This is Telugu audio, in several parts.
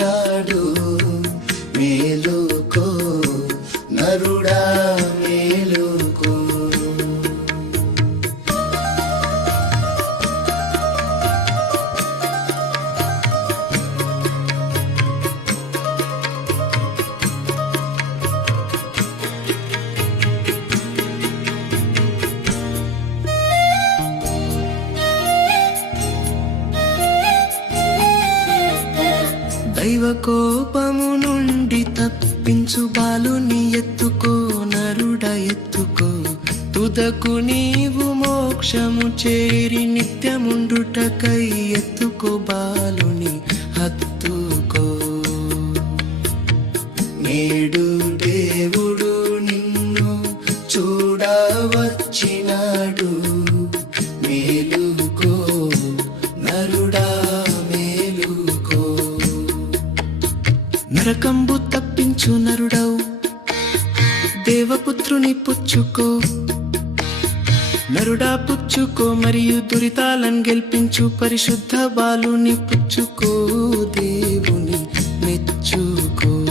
నాడు దైవ కోపము నుండి తప్పించు బాలుని ఎత్తుకో నరుడ ఎత్తుకో. తుదకు నీవు మోక్షము చేరి నిత్యముండుటకై ఎత్తుకో బాలుని హత్తుకో. నేడు దేవు నరకంబు తప్పించు నరుడవు. దేవపుత్రుని పుచ్చుకో. నరుడా పుచ్చుకో మరియు దురితాలను గెలిపించు. పరిశుద్ధ బాలుని పుచ్చుకో దేవుని మెచ్చుకో.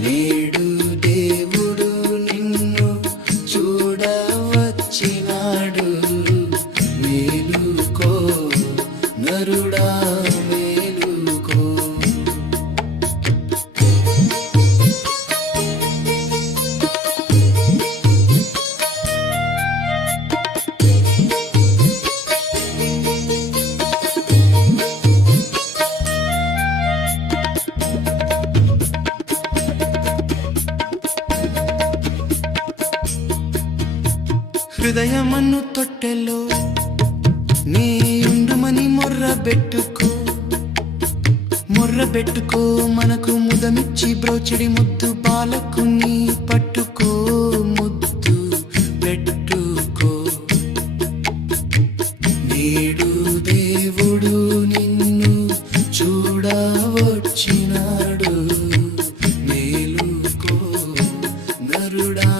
నేడు దేవుడు నిన్ను చూడవచ్చినాడు. మేలుకో నరుడా. హృదయమన్ను తొట్టెలో నీ ఉండుమని మొర్ర పెట్టుకో. మొర్ర పెట్టుకో మనకు ముదమిచ్చి బ్రోచిడి ముద్దు బాలకు నీ పట్టుకో ముద్దు పెట్టుకో. నేడు దేవుడు నిన్ను చూడవచ్చినాడు మేలుకో నరుడా.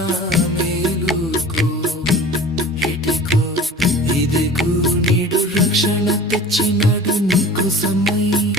రక్షణ తెచ్చినాడు నీకు సమయం